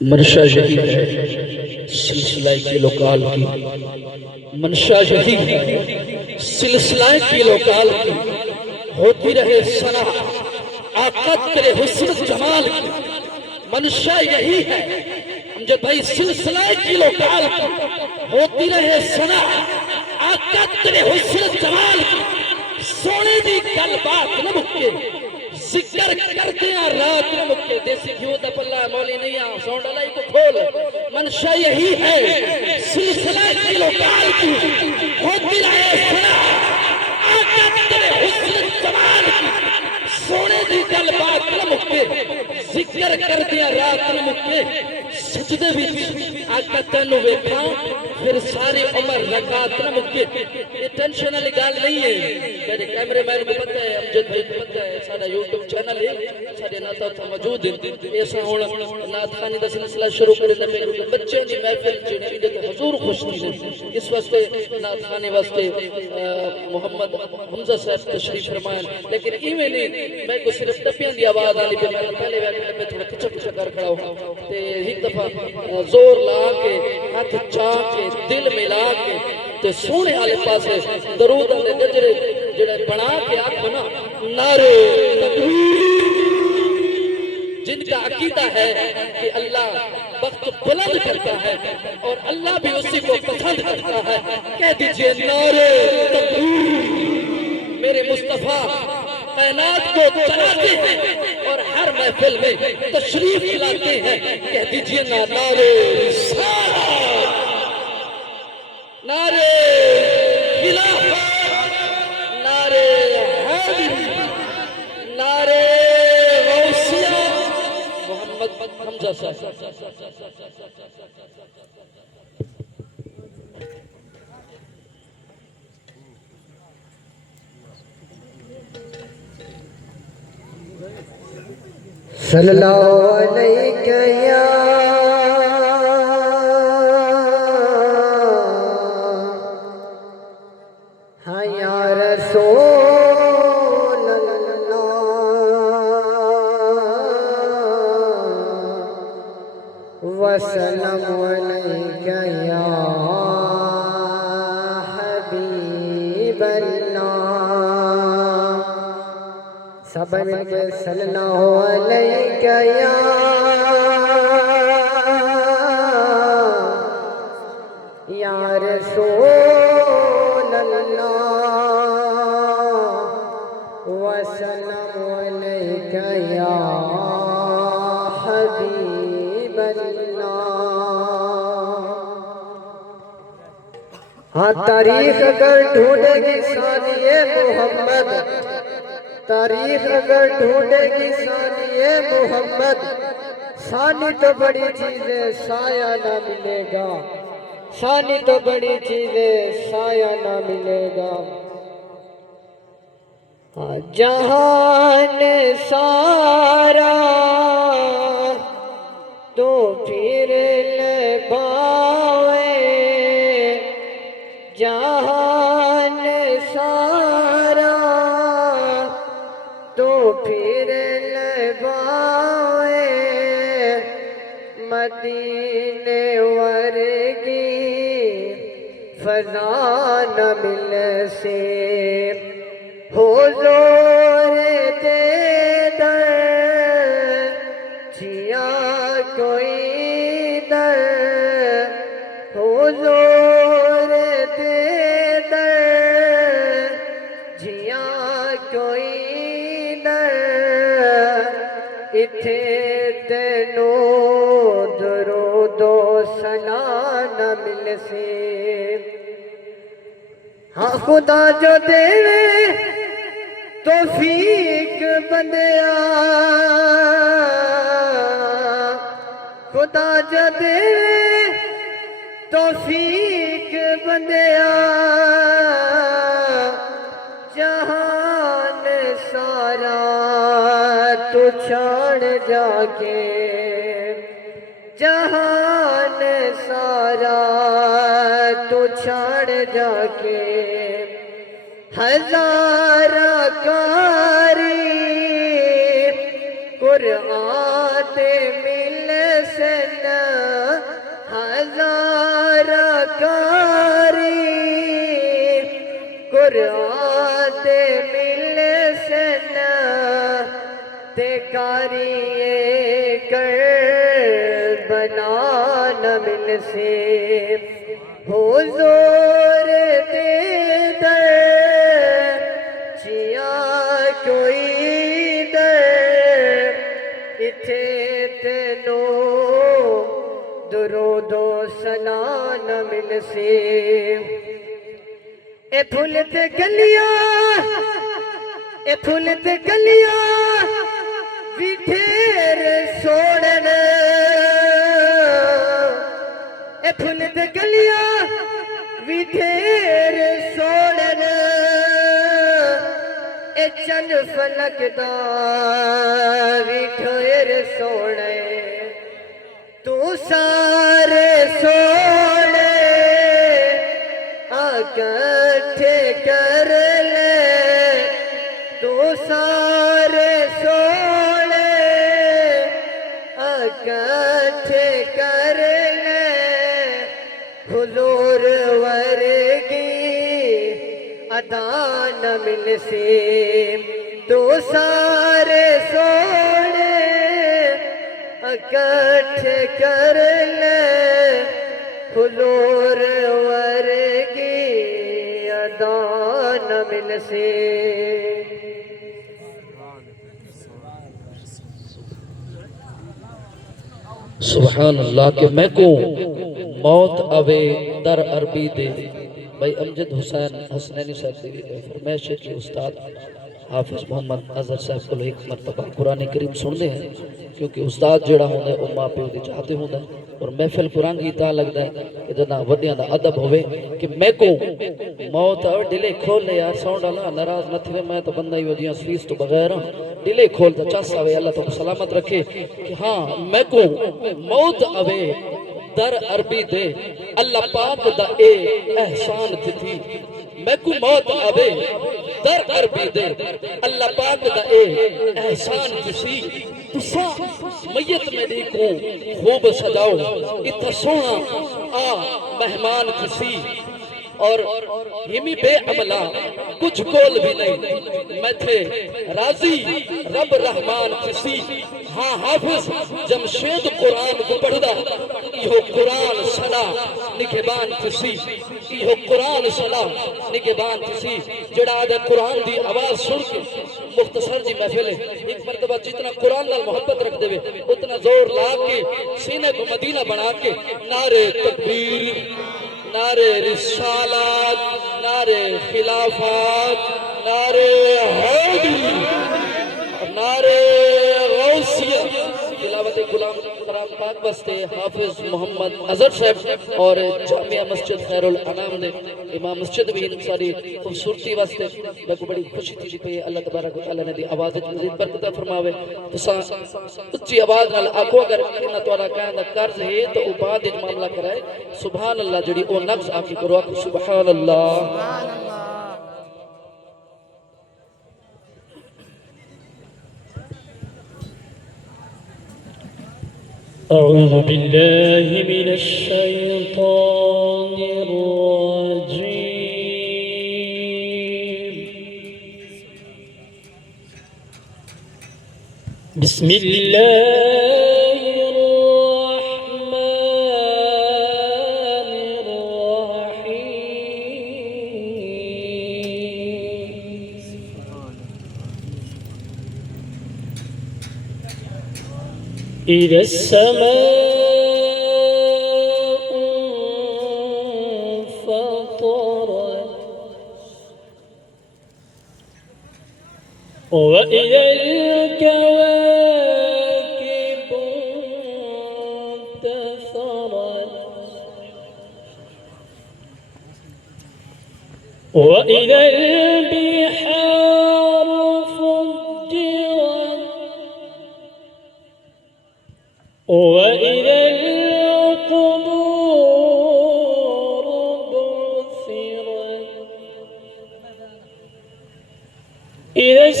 منشا یہی ہے سلسلہ کیلوکال کی، منشا یہی ہے سلسلہ کیلوکال کی، ہوتی رہے ثنا آقا تیرے حسن جمال کی، منشا یہی ہے امجد بھائی سلسلہ کیلوکال کی، ہوتی رہے ثنا آقا تیرے حسن جمال کی، سونے دی گل بات نہ مکے ذکر کرتے ہیں رات نہ مکے، دیسی گھیو دا پلہ مولی نہیں آؤں سونڈ علائی کو کھول، منشا یہی ہے سلسلہ کیلوکال کی، ہوتی رہے ثنا آقا تیرے حسن جمال کی، سونے دی گل بات نہ مکے ذکر کرتے ہیں رات نہ مکے، سجدے بھی آقا تینو ویکھاں پھر ساری عمر رکعت نہ مکے، یہ ٹینشن علی گال نہیں ہے، میرے کیمرے مین کو پتہ ہے، امجد بھائی کو پتہ ہے، سارا یوٹیوب چینل ہے، سارے ناتا تھا موجود ہیں، ایسا ہونا نات خانی دا سلسلہ شروع کرے دے پہ بچے دی محفل جنہیں عیدت حضور خوش دی اس واسطے نات خانی واسطے محمد حمزہ صاحب تشریف فرمائیں، لیکن ایویں نہیں میں کو صرف ٹپیاں دی آواز آلی پہ میں پہلے وقت پہ تھوڑا کچھ کچھ کر کھڑا ہوں تے ایک دفعہ زور لا کے ہاتھ چاہ کے دل ملا کے تے سونے آلے پاسے درود آلے گجرے جڑے بنا کے آنکھ بنا نعرے تکبیر، جن کا عقیدہ ہے کہ اللہ وقت بلند کرتا ہے اور اللہ بھی اسی کو پسند کرتا ہے، کہہ دیجئے نعرے تکبیر، میرے مصطفیٰ کائنات کو چلاتے ہیں اور ہر محفل میں تشریف لاتے ہیں، کہہ دیجئے نعرے رسالت، نعرے خلافت، نعرے حیدری، نعرے غوثیہ، محمد حمزہ صاحب۔ صلی اللہ علیہ یا ہاں یا رسول اللہ وسلم علیہ یا حبیب اللہ، سب مل کے صلی اللہ علیہ یا رسول اللہ وسلم علیہ یا حبیب اللہ۔ ہاں تاریخ اگر ڈھونڈے گی ثانی محمد، تاریخ اگر ڈھونڈے گی ثانی محمد، ثانی تو بڑی چیزیں سایہ نہ ملے گا، ثانی تو بڑی چیزیں سایہ نہ ملے گا، جہان سارا تو پھر لے پاوے، جہان سارا تو پھر لبائے، مدینے ورگی فضا نہ مل سے، حضور دے در جیا کوئی در، حضور دے در جیا کوئی در، اتھے تینو درود و ثنا نہ مل سے، ہاں خدا جو دے توفیق بندیا، خدا جو دے توفیق بندیا، جہان سارا تو چھاڑ جا کے، جہان سارا تو چھاڑ جا کے ہزارہ کاری قرآن تے مل سنا ہزارہ کاری قرآن تے مل سنا تے کاری کر بنا نہ مل سے حضور دے در چیا کوئی در اتھے تینو درود و سلام نہ مل سے اے پھول تے گلیاں اے پھول تے گلیاں وی ڈھیر سوڑن اے پھول تے گلیاں وی ڈھیر سوڑن اے چن فلک دا وی ڈھیر سوڑے تو سارے سوڑے اکٹھے کر لے تو سارے سوڑے اکٹھے کر لے حضور ورگی ادا نہ مل سے تو سارے سوڑے اکٹھے کر لے حضور ورگی ادا نہ مل سے سبحان اللہ کہ میں کو موت اوے در عربی دے بھائی امجد حسین حسنینی صاحب سے فرمائش ہے کہ استاد حافظ محمد اظہر صاحب کو ایک مرتبہ قرآن کریم سن دے ہیں کیونکہ استاد جڑا ہوندے ہے اماں پہ دی چاہتے ہوندے ہیں اور محفل قرآن کی تا لگتا ہے کہ جنا وڈیاں دا ادب ہوئے کہ میں کو موت اور ڈلے کھول لے یار ساؤنڈ اللہ ناراض نہ تھے میں تو بندہ ہی وجیاں فیس تو بغیر ہوں ڈلے کھول تا چاس آوے اللہ تو سلامت رکھے کہ ہاں میں کو موت آوے در عربی دے اللہ پاک دا اے احسان تھی میں کو موت آوے در عربی دے اللہ پاک دا اے احسان تھی تسا میت میں دیکھوں خوب سجاؤ اتھا سونا آ مہمان تھی اور ہمی بے عملہ کچھ کول بھی نہیں میں تھے راضی رب رحمان کسی ہاں حافظ جمشید قرآن کو پڑھ دا یہ قرآن صلاح نگہبان کسی یہ قرآن صلاح نگہبان کسی جڑا آدھا قرآن دی آواز سن کے مختصر جی محفل ہے ایک مرتبہ جتنا قرآن لال محبت رکھ دے اتنا زور لا کے سینے کو مدینہ بنا کے نعرے تکبیر نعرے رسالات نعرے خلافات نعرے حیدری نعرے غوثیہ تلاوت غلام کرام پاک بستے حافظ محمد اظہر صاحب اور جامعہ مسجد خیر الانام دے امام مسجد بھی ان ساری خوبصورتی واسطے میں کو بڑی خوشی تھی پہ اللہ تبارک و تعالی نے دی آواز مزید برکت فرماوے تو اچھی آواز نال آکھو اگر انہاں تواڈا کہندا قرض ہے تو او بعد وچ معاملہ کرائے سبحان اللہ جڑی او نفس آکھی کرو آکھو سبحان اللہ أعوذ بالله من الشيطان الرجيم بسم الله الرحمن الرحيم إذا السماء انفطرت وإذا الكواكب انتثرت وإذا البحار فجرت وإذا القبور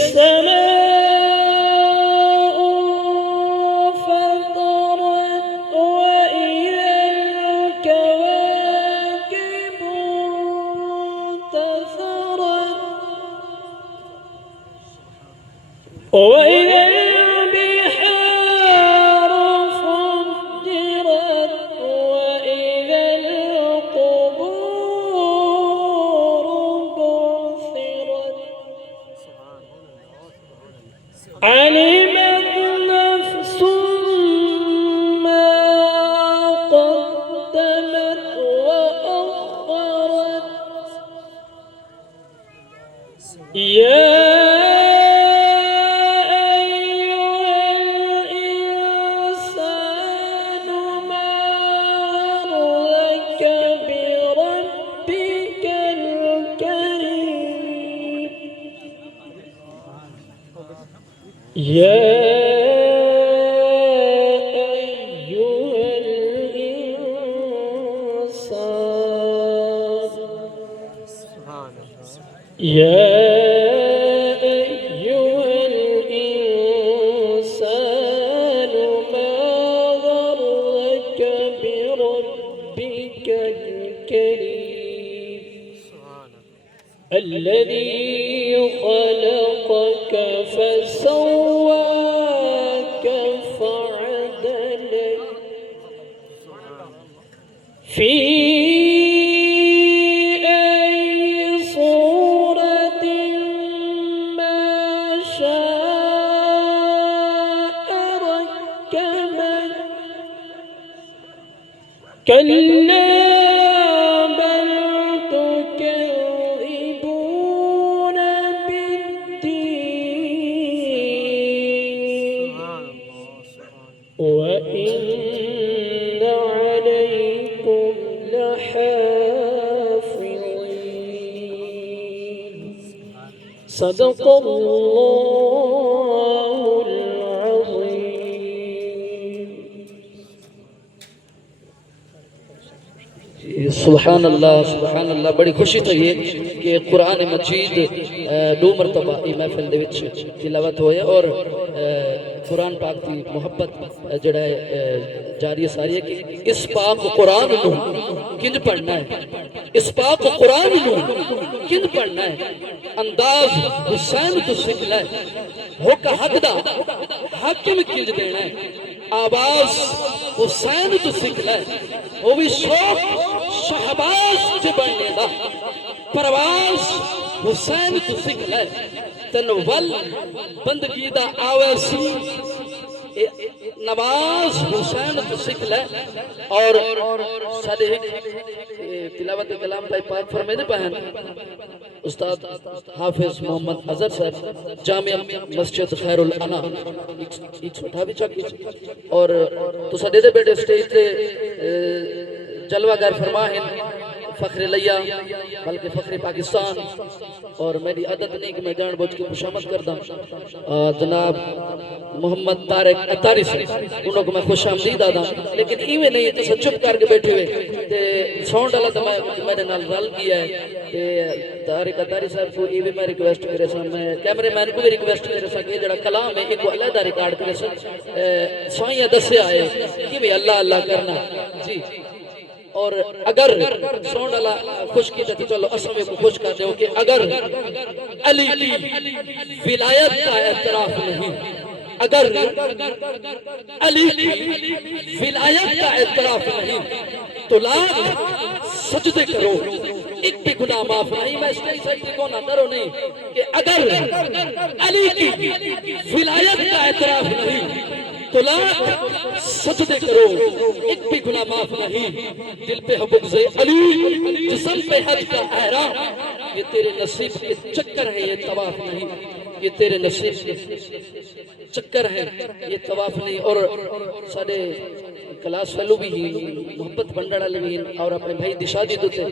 السماء انفطرت وإذا الكواكب انتثرت وإذا البحار فجرت وإذا القبور بعثرت علمت نفس ما قدمت وأخرت يا يا أيها الإنسان يا أيها الإنسان ما غرك بربك الكريم الذي خلقك فسواك فعدلك في أي صورة ما شاء ركبك كلا بل تكذبون بالدين وإن عليكم لحافظين صدق الله العظيم سبحان اللہ بڑی خوشی تھی کہ قرآن مجید دو مرتبہ ای محفل دے وچ تلاوت ہوئے اور قرآن پاک کی محبت جڑا ہے جاری ساری ہے کہ اس پاک قرآن نو کنج پڑھنا ہے اس پاک قرآن نو کنج پڑھنا ہے انداز حسین تو سکھلا ہے ہوکا حق دا حاکم کنج دینا ہے آواز حسین تو سکھلا ہے وہ بھی شوق شہباز جو بننے دا پرواز حسین تو سکھلا ہے تنول بندگی دا آوے سی نواز حسین تو سکھلا ہے اور سادے تلاوت کلام پائی پاک فرمیدے پہن استاد حافظ محمد اظہر صاحب جامع مسجد خیر الانہ ایک سوٹھا بھی چاکی اور تو سادے دے بیٹے سٹیج تے جلوہ گر فرماہن فخر لیا بلکہ فخر پاکستان اور میری عادت نہیں کہ میں جان بوجھ کے خوشامد کردہ جناب محمد طارق اتاری سے انہوں کو میں خوش آمدید آدھا لیکن ایوے نہیں تو سب چپ کر کے بیٹھے ہوئے ساؤنڈ ڈالا تو میں نے نال رل کیا ہے طارق اتاری صاحب کو ایوے میں ریکویسٹ کرے سا میں کیمرے مین کو بھی ریکویسٹ کرے سا کہ جڑا کلام ہے ایک علیحدہ ریکارڈ کرے سا سوائیاں دسے آئے کہ بھی اللہ اللہ کرنا جی اور اگر ساؤنڈ اللہ خوش کی تو چلو اسمے کو خوش کر دے کہ اگر علی کی ولایت کا اعتراف نہیں اگر علی کی ولایت کا اعتراف نہیں تو لاکھ سجدے کرو ایک بھی گناہ معاف نہیں میں اس لیے سجدے کو نہ کرو نہیں کہ اگر علی کی ولایت کا اعتراف نہیں تو لاکھ سجدے کرو ایک بھی گناہ معاف نہیں دل پہ ہو بغض علی جسم پہ حج کا احرام یہ تیرے نصیب کے چکر ہے یہ طواف نہیں یہ تیرے نصیب کے چکر ہے یہ طواف نہیں اور سارے کلاس فیلو بھی ہی محبت بندڑا لگی اور اپنے بھائی دشا دی دوتے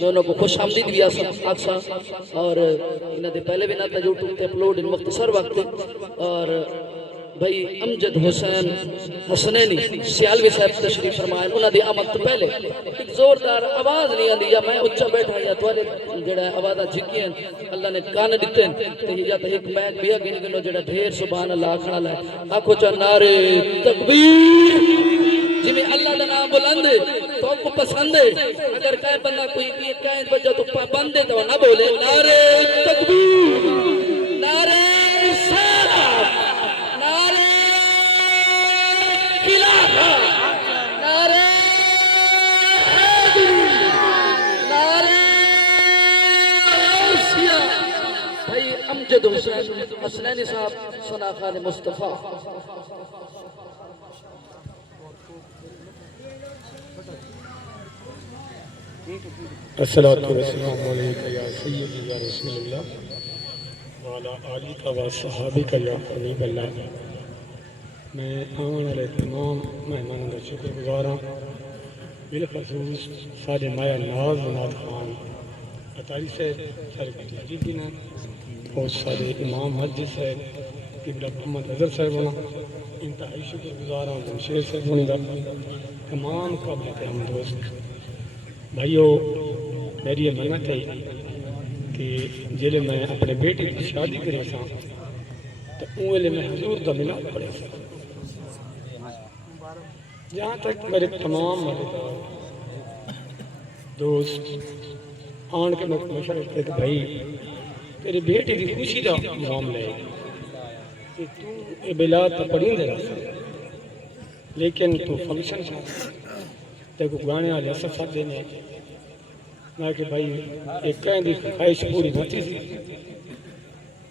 دونوں کو خوش آمدید بھی آسا اور انہاں دے پہلے بھی نہ تھا یوٹیوب تے اپلوڈ ان مختصر وقت اور بھائی امجد حسین حسنینی سیالوی صاحب تشریف فرمائے انہاں دی آمد تو پہلے ایک زوردار آواز نہیں آندی یا میں اچھا بیٹھا یا توالے جڑا آوازہ جھکی ہیں اللہ نے کان دیتے ہیں یا تو ایک میک بیا گن گنو جڑا ڈھیر سبحان اللہ کھڑا لائے آنکھو چاہ نعرے تکبیر جی میں اللہ دا نام بلند تو آپ کو پسند ہے اگر کہیں بندہ کوئی کہیں بجا تو پابند ہے تو نہ بولے نعرے تکبیر نعرے رسالت نعرے خلافت نعرے حیدری نعرے غوثیہ بھائی امجد حسین حسنینی صاحب ثنا خان مصطفیٰ الصلاۃ والسلام علیکہ یا سیدی یا رسول اللہ وعلی آلہ و صحابہ یا حبیب اللہ میں آنے والے تمام مہمانوں کا شکر گزار ہوں بالخصوص سارے مایا ناز ناد خان اطاری صاحب سارے جی نے اور سارے امام مسجد صاحب قبلہ محمد اظہر صاحب ہونا انتہائی شکر گزار ہوں جمشید صاحب ہونے کا تمام قابل احترام دوست بھائیو میری یہ منت ہے کہ جلے میں اپنے بیٹی کی شادی کرے سا تو اولے میں حضور دا ملاد پڑے سا جہاں تک میرے تمام مددگار دوست آن کے میں مشورہ کرتے کہ بھائی تیرے بیٹی کی خوشی دا معاملہ ہے کہ تو یہ ملاد تو پڑھیں دے رہا لیکن تو فنکشن سا دیکھو گانے والے اثر ساتھ دینے میں کہ بھائی ایک کہیں دی خواہش پوری ہوتی تھی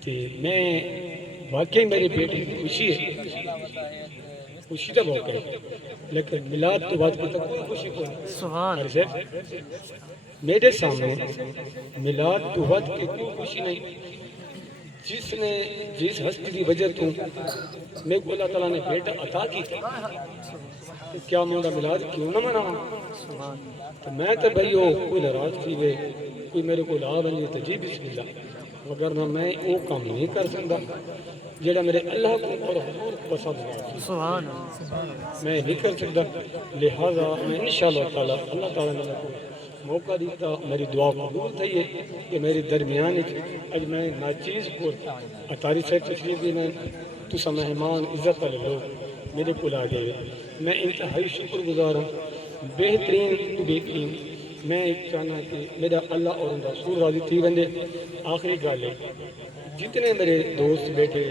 کہ میں واقعی میری بیٹی کی خوشی ہے خوشی تو بہت ہے لیکن ملاد تو بات کی تو کوئی خوشی کو نہیں میرے سامنے ملاد تو بات کی کوئی خوشی نہیں جس نے جس ہستی کی وجہ تو میں کو اللہ تعالیٰ نے بیٹا عطا کی تھی کیا میں ملاد کیوں نہ مناؤں تو میں تو بھائی کوئی ناراض تھی وے کوئی میرے کو لا بنی تو جی بسم اللہ وگرنہ میں وہ کام نہیں کر سکتا جڑا میرے اللہ کو اور حضور کو پسند ہے میں نہیں کر سکتا لہذا میں انشاءاللہ تعالیٰ اللہ تعالیٰ نے کو موقع دیتا میری دعا قبول تھی ہے کہ میری درمیان اج میں ناچیز کو اطاری صاحب تشریف دی میں تو سا مہمان عزت والے لوگ میرے کو لا گئے میں انتہائی شکر گزار ہوں بہترین تو بہترین میں ایک چاہنا کہ میرا اللہ اور رسول راضی تھی بندے آخری گالے جتنے میرے دوست بیٹھے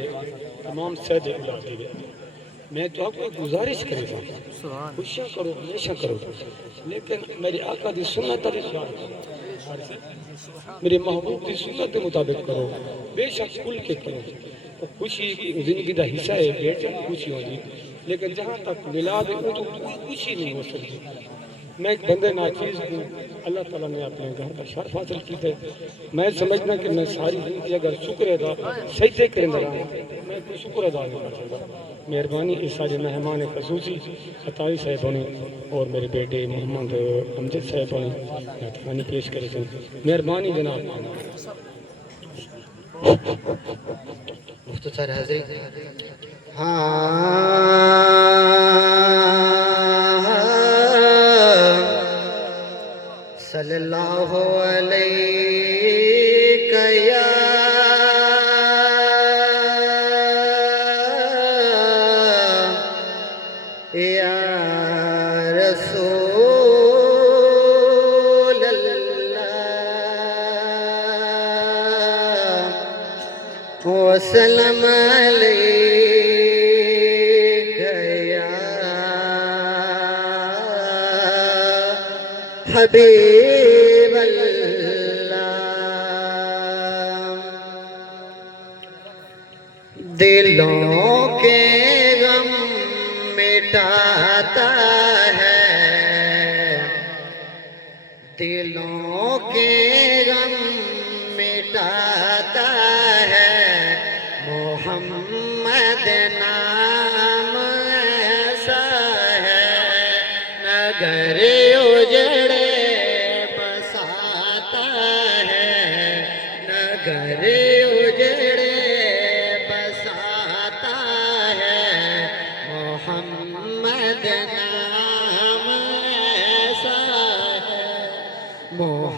تمام سید اولادی ہوئے میں تو آپ کو ایک گزارش کرے گا خوشیاں کرو ہمیشہ کرو لیکن میرے آقا دی سنت علی میرے محبوب دی سنت کے مطابق کرو بے شک کل کے کرو خوشی زندگی دا حصہ ہے بیٹھے خوشی ہوگی لیکن جہاں تک ملاد ہے وہ تو کوئی خوشی نہیں ہو سکتی میں ایک بندے ناچیز ہوں اللہ تعالیٰ نے اپنے گھر کا شرف حاصل کی تھے میں سمجھنا کہ میں ساری زندگی اگر شکر ادا سجدے کریں رہا ہوں میں کوئی شکر ادا نہیں کر سکتا مہربانی اس سارے مہمان خصوصی عطاری صاحب ہونے اور میرے بیٹے محمد امجد صاحب ہونے نعتخوانی پیش کرے تھے مہربانی جناب مختصر حاضری صلی اللہ علیہ یا رسول اللہ وسلم علیہ یا حبیب اللہ دلوں کے غم مٹاتا ہے دلوں کے غم مٹاتا ہے محمد نام ایسا ہے نگر اجڑے بساتا ہے نگر اجڑے بساتا ہے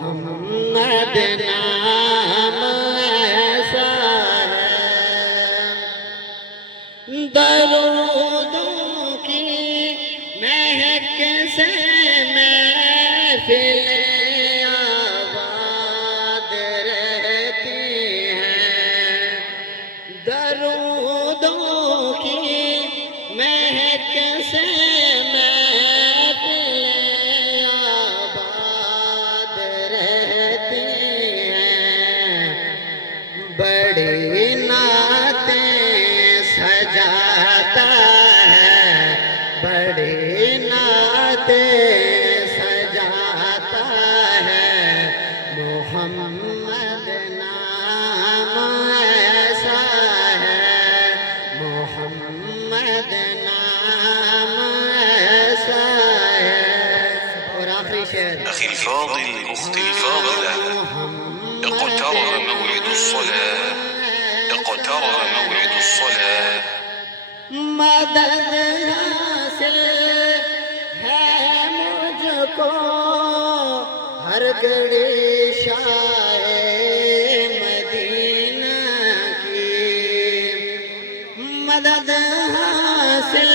محمد نام ایسا ہے درودوں کی مہک سے محفلیں آباد رہتی ہیں درودوں کی مہک سے محفلیں آباد رہتی ہیں بڑی نعتیں سجاتا ہے بڑی نعتیں سجاتا ہے محمد نام ایسا ہے محمد نام ایسا ہے اور آخری شعر أخي الفاضل أختي الفاضلة اقترب موعد الصلاة اقترب موعد الصلاة مدد حاصل ہے مجھ کو ہر گھڑی شاہ مدینہ کی مدد حاصل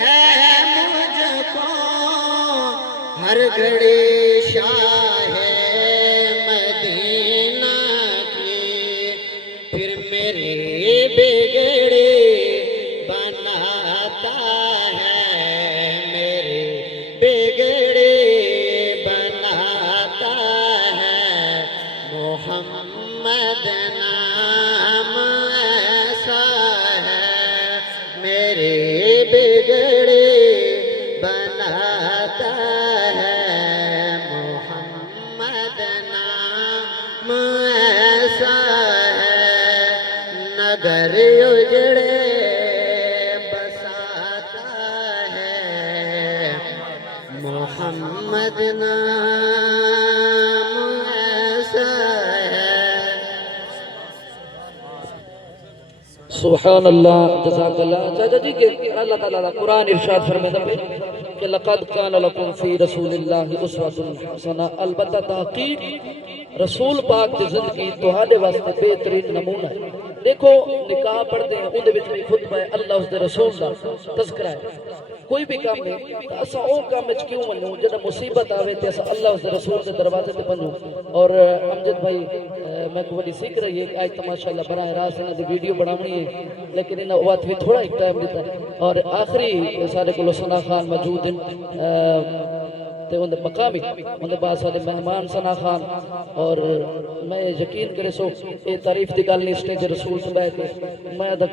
ہے مجھ کو ہر گھڑی شاہ مدینہ کی پھر میری بگڑی بناتا ہے میری بگڑی بناتا ہے محمد نام ایسا ہے میری بگڑی بناتا ہے محمد نام ایسا ہے نگر اجڑے بساتا ہے محمد نام ایسا ہے سبحان اللہ جزاک اللہ چاچا جی کہ اللہ تعالیٰ قرآن ارشاد فرماتا ہے کہ لقد کان لکم فی رسول اللہ اسوۃ حسنہ البتہ تحقیق رسول پاک کی زندگی تہاڈے واسطے بہترین نمونہ ہے دیکھو نکاح پڑھتے ہیں اندے وچ بھی خطبہ ہے اللہ اس دے رسول دا تذکرہ ہے کوئی بھی کام ہے تو اسا او کام وچ کیوں ونوں جڑا مصیبت آوے تے اسا اللہ اس دے رسول دے دروازے تے بنوں اور امجد بھائی میں کو بڑی سیکھ رہی ہے کہ آج تو ماشاءاللہ براہ راست انہاں دی ویڈیو بناونی ہے لیکن انہاں وقت بھی تھوڑا ایک ٹائم دیتا ہے اور آخری سارے کو ثنا خان موجود ہیں تے اندر مقامی اندر بعد سارے مہمان ثنا خان اور میں یقین کرے سو اے تعریف دی گل نہیں اسٹیج رسول سے بیٹھ کے میں ادا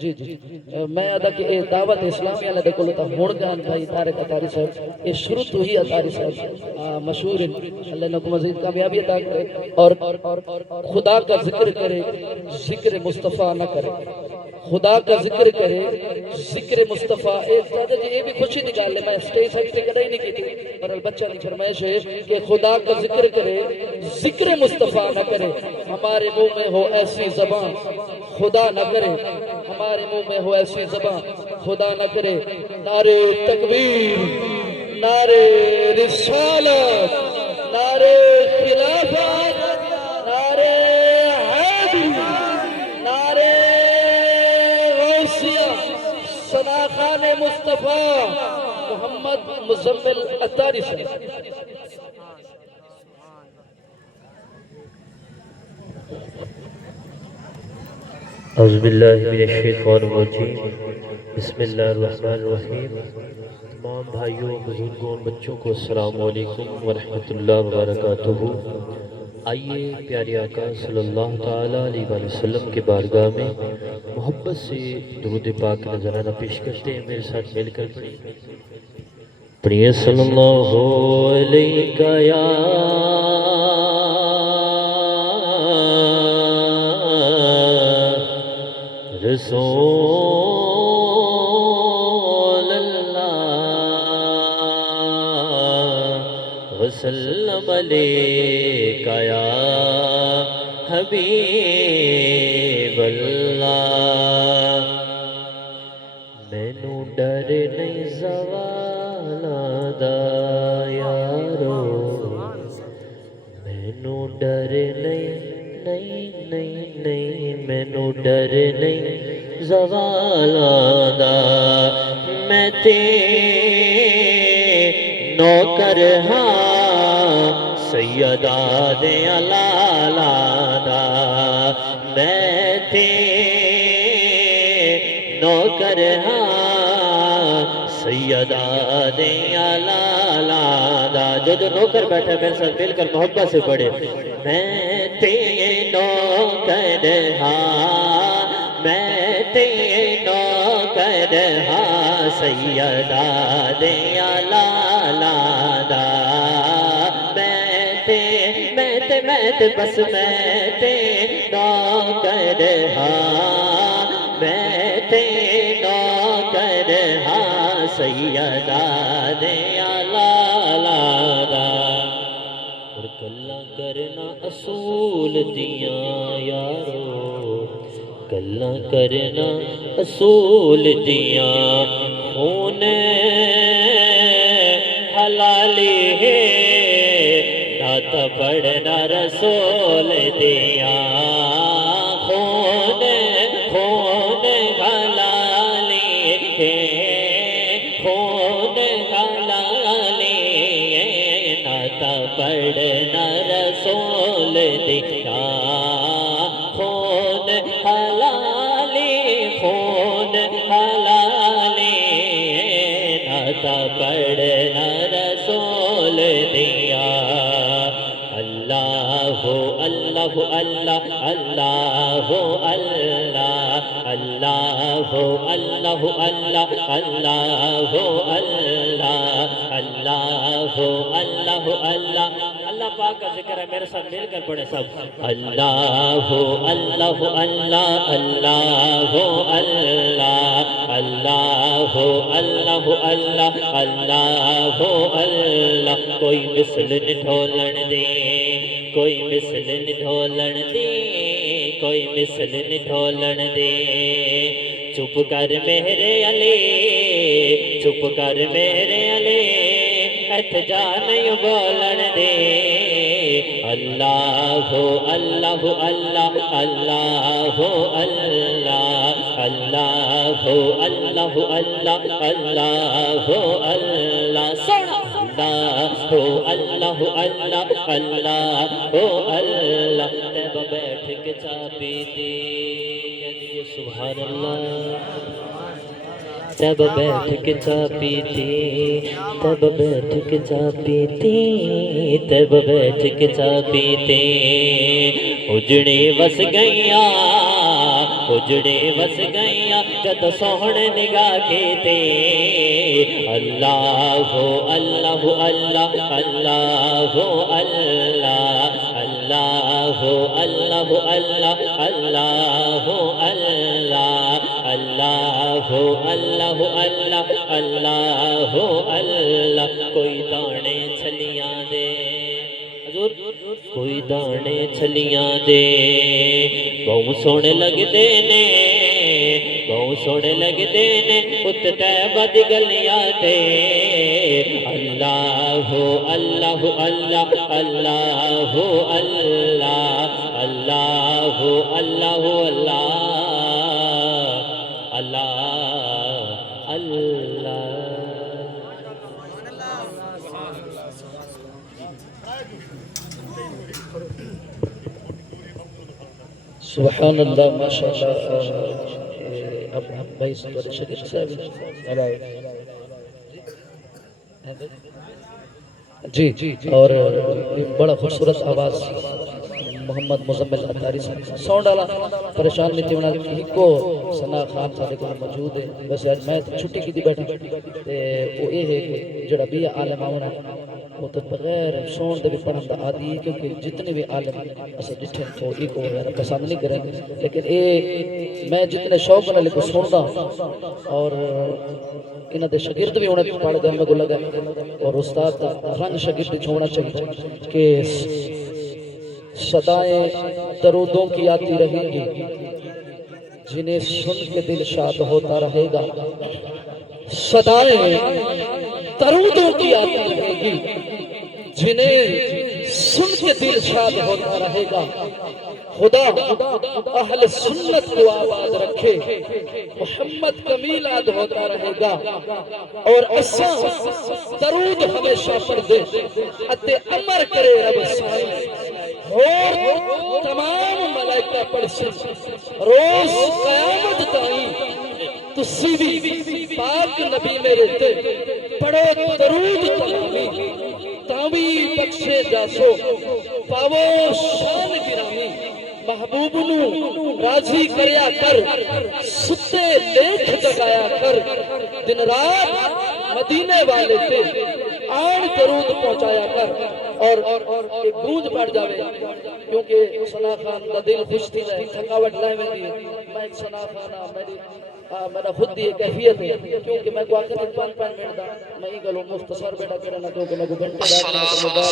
جی میں ادا کہ اے دعوت اسلامی والے دے کول تا ہن گان بھائی طارق اطاری صاحب اے شروع تو ہی اطاری صاحب مشہور ہیں اللہ نے کو مزید کامیابی عطا کرے اور خدا کا ذکر کرے ذکر مصطفیٰ نہ کرے خدا کا ذکر کرے ذکر مصطفیٰ ایک دادا جی یہ بھی خوشی نکال لے میں سٹیج سائٹ سے کدھا ہی نہیں کی تھی اور البچہ کی فرمائش ہے کہ خدا کا ذکر کرے ذکر مصطفیٰ نہ کرے ہمارے منہ میں ہو ایسی زبان خدا نہ کرے ہمارے منہ میں ہو ایسی زبان خدا نہ کرے نعرے تکبیر نعرے رسالت نعرے خلافت نعرے حیدری نعرے غوثیہ ثنا خان مصطفیٰ محمد مزمل اطاری سے اعوذ باللہ من الشیطان الرجیم بسم اللہ الرحمن الرحیم تمام بھائیوں بزرگوں بچوں کو السلام علیکم ورحمۃ اللہ وبرکاتہ آئیے پیارے آقا صلی اللہ تعالیٰ علیہ وآلہ وسلم کے بارگاہ میں محبت سے درود پاک نذرانہ پیش کرتے ہیں میرے ساتھ مل کر پڑھیے صلی اللہ علیہ یا رسول اللہ وسلم علیک یا حبیب اللہ مینوں ڈر نہیں زوال دا یارو زوالاں دا میں تے نوکر ہاں سیدہ دے لالاں دا میں تے نوکر ہاں سیدہ دے لالاں دا جو نوکر بیٹھا میرے ساتھ مل کر محبت سے پڑھے میں تے نوکر ہاں میں تے نوکر ہاں سیدہ دے لالاں دا میں تے بس میں تے نوکر ہاں میں تے نوکر ہاں سیدہ دے لالاں دا اور گلاں کرنا اصول دیاں یارو گلاں کرنا اصول دیاں خون حلالی ہے نہ پڑھنا رسول دیاں خون حلالی ہے خون حلالی ہے نہ پڑھنا رسول دیاں خون حلالی نہ پڑھنا رسول دیاں اللہ اللہ اللہ اللہ اللہ اللہ اللہ اللہ اللہ اللہ اللہ اللہ اللہ پاک کا ذکر ہے میرے ساتھ مل کر پڑھے سب اللہ اللہ اللہ اللہ اللہ اللہ اللہ اللہ اللہ اللہ کوئی مثل نٹھولن دے کوئی مثل نٹھولن دے کوئی مثل نٹھولن دے چپ کر میرے علی چپ کر میرے علی اتجا نہیں بولن دے اللہ اللہ اللہ اللہ اللہ اللہ اللہ اللہ اللہ اللہ سونا اللہ اللہ اللہ اللہ تب بیٹھ کے چاہ پیتے کہہ سبحان اللہ تب بیٹھ کے چاہ پیتے تب بیٹھ کے چاہ پیتے تب بیٹھ کے چاہ پیتے اجڑے وس گئیاں اجڑے وس گئیاں جد سوہنے نگاہ کیتے اللہ اللہ اللہ اللہ اللہ اللہ اللہ اللہ اللہ اللہ اللہ اللہ اللہ اللہ اللہ کوئی دانے چھلیاں دے حضور کوئی دانے چھلیاں دے بہت سونے لگدے نے بہت سونے لگدے نے ات طیبہ دی گلیاں تے اللہ اللہ اللہ اللہ اللہ اللہ اللہ اللہ اللہ سبحان اللہ ماشاءاللہ اب بھائی شریف صاحب جی اور بڑا خوبصورت آواز محمد مزمل اتاری ساؤنڈ والا پریشان نہیں تھی انہاں کی کو ثنا خان سارے کو موجود ہے بس آج میں چھٹی کی دی بیٹھا تے او یہ ہے کہ جڑا بھی عالم آونا وہ تو بغیر سون دے بھی پڑھن دا عادی ہے کیونکہ جتنے بھی عالم اسے جتنے تو ایک کو وغیرہ پسند نہیں کریں گے لیکن اے میں جتنے شوق نال کو سندا اور انہاں دے شاگرد بھی ہونے پڑھ گئے میں کو لگا اور استاد دا رنگ شاگرد چھوڑنا چاہیے کہ صدائیں درودوں کی آتی رہیں گی جنہیں سن کے دل شاد ہوتا رہے گا صدائیں درودوں کی آتی رہیں گی جنہیں سن کے دل شاد ہوتا رہے گا۔ خدا اہل سنت کو آباد رکھے، محمد کا میلاد ہوتا رہے گا، اور اساں درود ہمیشہ پڑھ دے، اتے امر کرے رب سائیں اور تمام ملائکہ پڑھ سے روز قیامت تائیں تسی بھی پاک نبی میرے تے پڑھو درود تاوی بخشے جاسو پاو شان گرامی محبوب نو راضی کریا کر، ستے لیکھ جگایا کر، دن رات مدینے والے تے آن درود پہنچایا کر، اور ایک گونج پڑ جاوے، کیونکہ ثنا خان دا دل خوش تھی رہے، تھکاوٹ لائے میں دی، میں ایک ثنا خانہ میرا خود دی ایک کیفیت ہے، کیونکہ میں کو آخر ایک 5 منٹ دا میں ہی گلوں مختصر بیٹا کرنا، کیونکہ میں کو گھنٹے دا